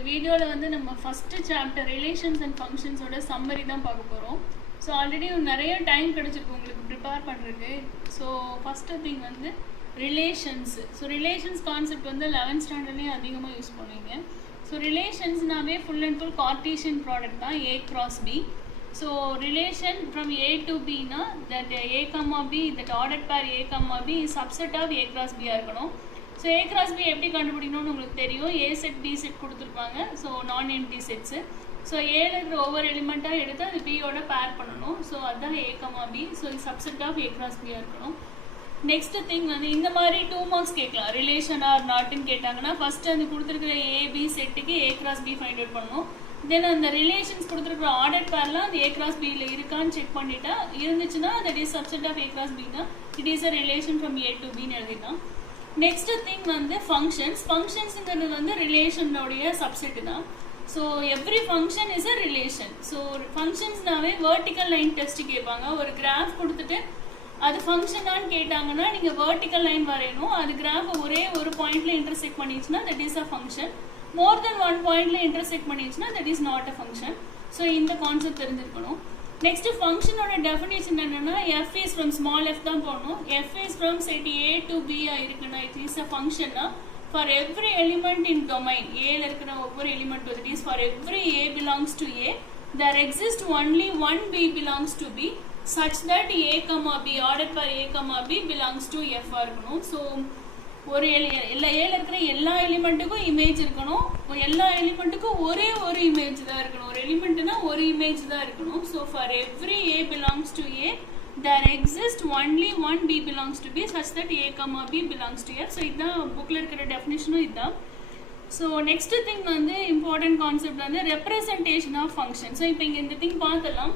இந்த வீடியோல வந்து நம்ம ஃபர்ஸ்ட் சாப்டர் ரிலேஷன்ஸ் அண்ட் ஃபங்க்ஷன்ஸோட சம்மரி தான் பார்க்க போறோம். ஸோ ஆல்ரெடி நிறைய டைம் கிடைச்சிருக்கு உங்களுக்கு ப்ரிப்பேர் பண்ணுறதுக்கு. ஸோ ஃபர்ஸ்ட் திங் வந்து ரிலேஷன்ஸ். ஸோ ரிலேஷன்ஸ் கான்செப்ட் வந்து 11th ஸ்டாண்டர்ட்லேயும் அதிகமாக யூஸ் பண்ணுவீங்க. ஸோ ரிலேஷன்ஸ்னாவே full and full cartesian product தான் A cross B. So relation from A to B னா that A comma B, that order pair A comma B subset of A cross B இருக்கணும். So A cross B எப்படி கண்டுபிடிக்கணும்னு உங்களுக்கு தெரியும். A set B set கொடுத்துருப்பாங்க. So நான் empty sets. So ஏல இருக்கிற ஒவ்வொரு எலிமெண்ட்டாக எடுத்து அது பியோட பேர் பண்ணணும். ஸோ அதுதான் A comma B. ஸோ இது subset of A cross B இருக்கணும். நெக்ஸ்ட் திங் வந்து இந்த மாதிரி 2 மார்க்ஸ் கேட்கலாம். ரிலேஷன் ஆர் நாட்னு கேட்டாங்கன்னா ஃபர்ஸ்ட் அந்த கொடுத்துருக்கிற AB செட்டுக்கு A cross B find out பண்ணணும். தென் அந்த ரிலேஷன்ஸ் கொடுத்துருக்கிற ஆர்டர் பேர்லாம் அந்த A cross Bல இருக்கான்னு செக் பண்ணிட்டா இருந்துச்சுன்னா that is subset of A cross B தான். It is a relation from A to Bன்னு எழுதிடலாம். நெக்ஸ்ட் திங் வந்து ஃபங்க்ஷன்ஸ். ஃபங்க்ஷன்ஸுங்கிறது வந்து ரிலேஷனோடைய சப்செட் தான். So every function is a relation. So ஃபங்க்ஷன்ஸ்னாவே வெர்டிக்கல் லைன் டெஸ்ட் கேட்பாங்க. ஒரு கிராஃப் கொடுத்துட்டு அது ஃபங்க்ஷனான்னு கேட்டாங்கன்னா நீங்கள் வெர்டிக்கல் லைன் வரையணும். அது கிராஃப் ஒரே ஒரு பாயிண்ட்ல இன்டர்செக்ட் பண்ணிச்சுன்னா that is a function. More than one பாயிண்ட்ல இன்டர்செக்ட் பண்ணிச்சுன்னா that is not a function. So இந்த கான்செப்ட் தெரிஞ்சிருக்கணும். நெக்ஸ்ட் ஃபங்க்ஷனோட டெஃபினேஷன் என்னன்னா f is from small f தான் போடணும். f is from set A to B இருக்குன்னா it is a function for every element in domain. A ல இருக்கிற ஒவ்வொரு element it is for every A belongs to A there exists only one B belongs to B such that A comma B ordered for A comma B belongs to F இருக்கணும். So ஒரு எல்லா ஏல இருக்கிற எல்லா எலிமெண்ட்டுக்கும் image இருக்கணும். எல்லா எலிமெண்ட்டுக்கும் ஒரே ஒரு இமேஜ் தான் இருக்கணும். ஒரு எலிமெண்ட்னா ஒரு இமேஜ் தான் இருக்கணும். So for every A belongs to A there exists only one B belongs to B such that A comma B belongs to F. So இதுதான் புக்கில் இருக்கிற டெஃபினேஷனும் இதுதான். ஸோ நெக்ஸ்ட் திங் வந்து இம்பார்ட்டன்ட் கான்செப்ட் வந்து ரெப்ரசன்டேஷன் ஆஃப் ஃபங்க்ஷன். ஸோ இப்போ இங்கே இந்த thing பார்த்துலாம்.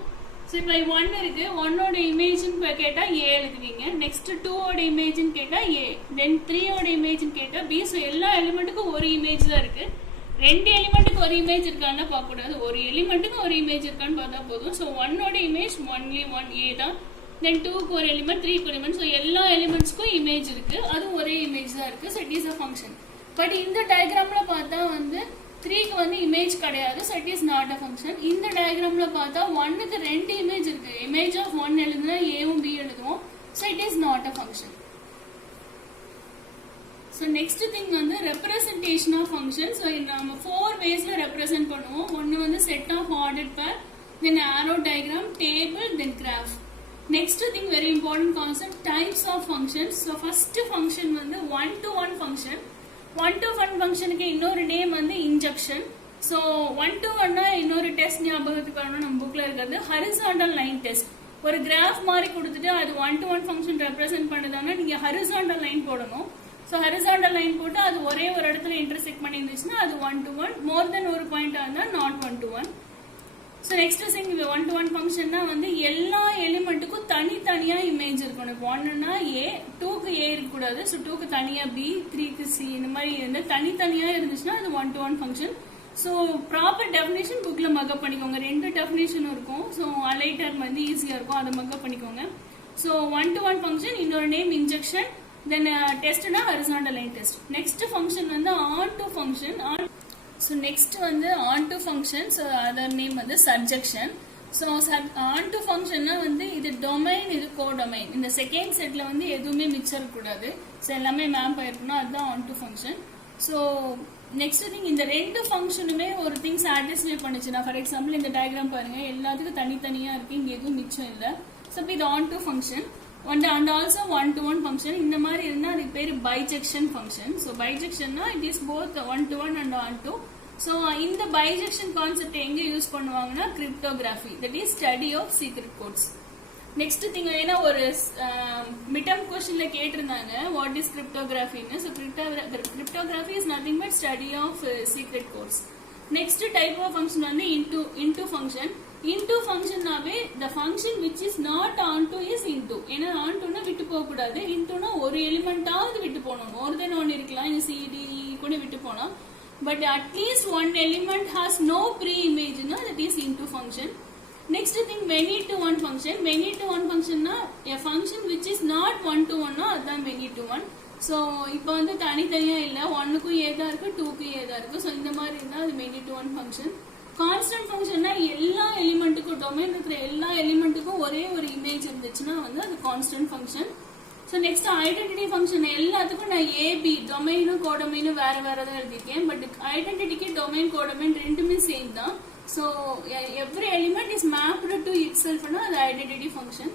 ஸோ இப்போ 1 இருக்கு. 1ஓட இமேஜ்னு கேட்டால் A எழுதுவீங்க. நெக்ஸ்ட் 2ஓட இமேஜ்னு கேட்டால் A, தென் 3ஓட இமேஜ்னு கேட்டால் B. ஸோ எல்லா எலிமெண்ட்டுக்கும் ஒரு இமேஜ் தான் இருக்கு. 2 எலிமெண்ட்டுக்கு ஒரு இமேஜ் இருக்கான்னு பார்க்கக்கூடாது. ஒரு எலிமெண்ட்டுக்கு ஒரு இமேஜ் இருக்கான்னு பார்த்தா போதும். ஸோ 1ஓட இமேஜ் ஒன்லி 1A தான். தென் 2க்கு ஒரு எலிமெண்ட், 3க்கு ஒரு எலிமெண்ட். ஸோ எல்லா எலிமெண்ட்ஸ்க்கும் இமேஜ் இருக்கு. அதுவும் ஒரே இமேஜ் தான் இருக்கு. So it is a function. But இந்த டயக்ராம்ல பார்த்தா வந்து 3க்கு வந்து இமேஜ் கிடையாது. So it is not a function. இந்த டயக்ராம்ல பார்த்தா 1க்கு 2 இமேஜ் இருக்கு. இமேஜ் ஆஃப் 1 எழுதுனா ஏவும் B எழுதுவோம். So it is not a function. So next thing வந்து ரெப்ரசன்டேஷன் ஆஃப் ஃபங்க்ஷன். ஸோ நம்ம 4 வேஸ்ல ரெப்ரசென்ட் பண்ணுவோம். ஒன்று வந்து set of ordered pair, then arrow diagram, table, then graph. Next thing very important concept types of functions. So first function வந்து 1-to-1 function. 1-to-1 ஃபங்க்ஷனுக்கு இன்னொரு name வந்து injection. So 1-to-1 இன்னொரு test ஞாபகத்துக்கு வரணும். நம்ம புக்ல இருக்கிறது ஹரிசாண்டல் லைன் டெஸ்ட். ஒரு கிராஃப் மாதிரி கொடுத்துட்டு அது 1-to-1 ஃபங்க்ஷன் ரெப்ரசென்ட் பண்ணுதாங்கன்னா நீங்க ஹரிசாண்டல் லைன் போடணும். ஸோ ஹரிசாண்டல் லைன் போட்டு அது ஒரே ஒரு இடத்துல இன்டர்செக்ட் பண்ணி இருந்துச்சுன்னா அது 1-to-1. மோர் தென் ஒரு பாயிண்டா இருந்தால் not 1-to-1. So next thing 1-to-1 ஃபங்க்ஷன்னா வந்து எல்லா எலிமெண்ட்டுக்கும் தனித்தனியா இமேஜ் இருக்கணும். இப்போ 1னா A, 2க்கு A இருக்கக்கூடாது. ஸோ 2க்கு தனியா B, 3க்கு C, இந்த மாதிரி இருந்து தனித்தனியா இருந்துச்சுன்னா அது 1-to-1 function. So proper definition புக்ல மக்கப் பண்ணிக்கோங்க. 2 டெஃபினேஷன் இருக்கும். ஸோ அலைட்டர் வந்து ஈஸியா இருக்கும். அதை மக்கப் பண்ணிக்கோங்க. ஸோ 1-to-1 ஃபங்க்ஷன் இன்னொரு நேம் இன்ஜெக்ஷன், தென் டெஸ்ட்னா horizontal line test. Next function வந்து ஆன்-டு ஃபங்க்ஷன். ஸோ நெக்ஸ்ட் வந்து onto function. So other name வந்து சப்ஜெக்ஷன். ஸோ ஆன்-டு ஃபங்க்ஷன்னா வந்து இது டொமைன், இது கோடொமைன். இந்த செகண்ட் செட்ல வந்து எதுவுமே மிச்சம் இருக்கக்கூடாது. ஸோ எல்லாமே மேப் ஆயிருக்கணும். அதுதான் on-to function. So next thing இந்த 2 ஃபங்க்ஷனுமே ஒரு திங் சாட்டிஸ்ஃபை பண்ணுச்சுன்னா, ஃபார் எக்ஸாம்பிள் இந்த டயக்ராம் பாருங்க, எல்லாத்துக்கும் தனித்தனியா இருக்கு. இங்க எதுவும் மிச்சம் இல்லை. ஸோ இது on-to function. and also 1-to-1 function. இந்த மாதிரி இருந்தா அதுக்கு பேரு bijection function. So bijectionனா it is both 1-to-1 and on-to. So இந்த bijection concept எங்க யூஸ் பண்ணுவாங்கன்னா cryptography, that is study of secret codes. Next thing ஏன்னா ஒரு மிட்டம் கொஸ்டின்ல கேட்டிருந்தாங்க what is cryptography ன்னு. So cryptography is nothing but study of secret codes. Next type of function வந்து into function. into ஃபங்க்ஷன்னாவே the function which is not onto is into. ஏன்னா ontoனா விட்டு போக கூடாது. intoனா ஒரு எலிமெண்டாவது விட்டு போகணும். மோர் தென் 1 இருக்கலாம். இந்த CD கூட விட்டு போனா, but at least 1 element has no pre-image னா that is into function. Next thing many-to-one function. Many-to-one function na a function which is not 1-to-1 னா அதான் many-to-one. ஸோ இப்போ வந்து தனித்தனியாக இல்லை, 1க்கும் ஏ தான் இருக்குது, 2க்கும் ஏ தான் இருக்குது. ஸோ இந்த மாதிரி இருந்தால் அது many to one function. Constant ஃபங்க்ஷன்னா எல்லா எலிமெண்ட்டுக்கும், டொமைன் இருக்கிற எல்லா எலிமெண்ட்டுக்கும் ஒரே ஒரு இமேஜ் இருந்துச்சுன்னா வந்து அது constant function. So next identity function. எல்லாத்துக்கும் நான் ஏபி டொமைனும் கோடொமைனும் வேற வேற தான் எழுதியிருக்கேன். பட் ஐடென்டிட்டிக்கு டொமைன் கோடொமைன் ரெண்டுமே சேம் தான். So every element is mapped to இட் செல்ஃப்னா அது identity function.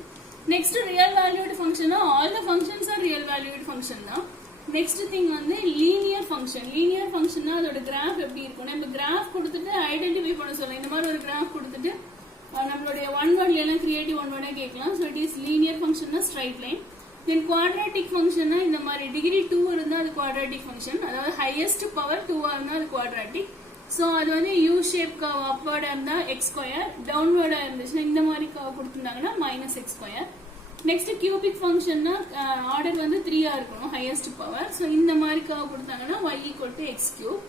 Next real valued ஃபங்க்ஷனா all the functions are real valued function தான். நெக்ஸ்ட் திங் வந்து லீனியர் ஃபங்க்ஷன். லீனியர் ஃபங்க்ஷன்னா அதோட கிராஃப் எப்படி இருக்கும்னா, இப்போ கிராஃப் கொடுத்துட்டு ஐடென்டிஃபை பண்ண சொல்லலாம். இந்த மாதிரி ஒரு கிராஃப் கொடுத்துட்டு நம்மளுடைய ஒன் வேர்ட்ல எல்லாம் கிரியேட்டிவ் ஒன் வேர்டா கேட்கலாம். ஸோ இட் இஸ் லீனியர் ஃபங்க்ஷன்னா ஸ்ட்ரைட் லைன். தென் குவாட்ராட்டிக் ஃபங்க்ஷன்னா இந்த மாதிரி டிகிரி 2 இருந்தால் அது குவாட்ராட்டிக் ஃபங்க்ஷன். அதாவது ஹையஸ்ட் பவர் 2 இருந்தால் அது குவாட்ராட்டிக். ஸோ அது வந்து யூ ஷேப் கர்வ் அப்வர்டா இருந்தால் எக்ஸ் ஸ்கொயர், டவுன்வர்டா இருந்துச்சுன்னா இந்த மாதிரி கர்வ் கொடுத்துருந்தாங்கன்னா minus x square. Next cubic ஃபங்க்ஷன்னா ஆர்டர் வந்து 3 இருக்கணும், ஹையஸ்ட் பவர். ஸோ இந்த மாதிரி கர்வ் கொடுத்தாங்கன்னா y equal to x cube.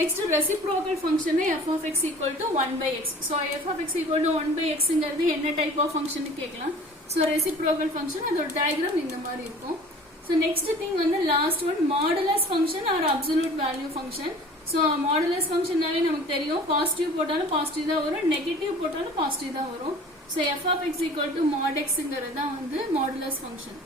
Next reciprocal function f of x equal to 1/x. So f of x equal to 1/xங்கிறது என்ன type of function கேட்கலாம். So reciprocal function அதோட diagram இந்த மாதிரி இருக்கும். ஸோ நெக்ஸ்ட் திங் வந்து last one modulus function or absolute value function. So modulus ஃபங்க்ஷன்னாவே நமக்கு தெரியும், பாசிட்டிவ் போட்டாலும் பாசிட்டிவ் தான் வரும், நெகட்டிவ் போட்டாலும் பாசிட்டிவ் தான் வரும். So f of x equal to mod xங்கிறது தான் வந்து மாடுலஸ் ஃபங்க்ஷன்.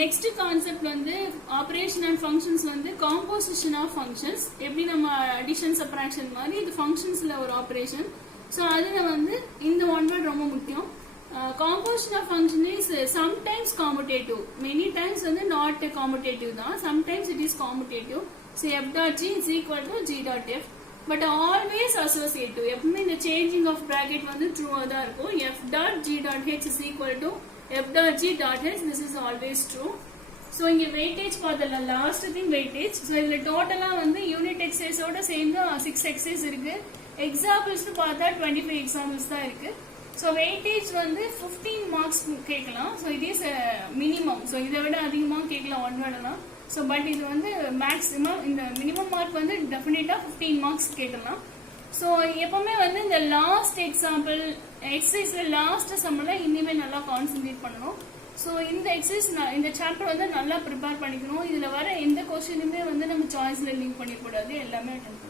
நெக்ஸ்ட் கான்செப்ட் வந்து ஆபரேஷன் அண்ட் ஃபங்க்ஷன்ஸ் வந்து காம்போசிஷன் ஆஃப் ஃபங்க்ஷன்ஸ். எப்படி நம்ம அடிஷன் சப்ராக்ஷன் மாதிரி இது ஃபங்க்ஷன்ஸ்ல ஒரு ஆபரேஷன். ஸோ அதுல வந்து இந்த ஒன் வேர்ட் ரொம்ப முக்கியம். Composition of function is sometimes commutative, many times வந்து not commutative தான், sometimes it is commutative. So f dot g is equal to g dot f, but always associative. எப்பவுமே இந்த changing of bracket வந்து true தான் இருக்கும். f dot g dot h is equal to f dot g dot h, this is always true. So இங்க weightage பார்த்தல, last thing weightage. So இதுல டோட்டலா வந்து யூனிட் எக்ஸசைஸ் ஓட சேர்ந்து 6 எக்ஸசைஸ் இருக்கு. எக்ஸாம்பிள்ஸ் பார்த்தா 25 எக்ஸாம்பிள்ஸ் தான் இருக்கு. ஸோ வெயிட்டேஜ் வந்து 15 மார்க்ஸ் கேட்கலாம். ஸோ இது இஸ் மினிமம். ஸோ இதை விட அதிகமாக கேட்கலாம் ஒன் வேர்டெல்லாம். ஸோ பட் இது வந்து மேக்ஸிமம், இந்த மினிமம் மார்க் வந்து டெஃபினட்டாக 15 மார்க்ஸ் கேட்கலாம். ஸோ எப்பவுமே வந்து இந்த லாஸ்ட் எக்ஸாம்பிள் எக்ஸசைஸ்ல லாஸ்ட் சம்மெல்லாம் இனிமேல் நல்லா கான்சென்ட்ரேட் பண்ணணும். ஸோ இந்த எக்ஸசைஸ் இந்த சாப்டர் வந்து நல்லா ப்ரிப்பேர் பண்ணிக்கணும். இதில் வர எந்த கொஸ்டினுமே வந்து நம்ம சாய்ஸ்ல லிங்க் பண்ணிடக்கூடாது, எல்லாமே அட்டென்ட் பண்ணணும்.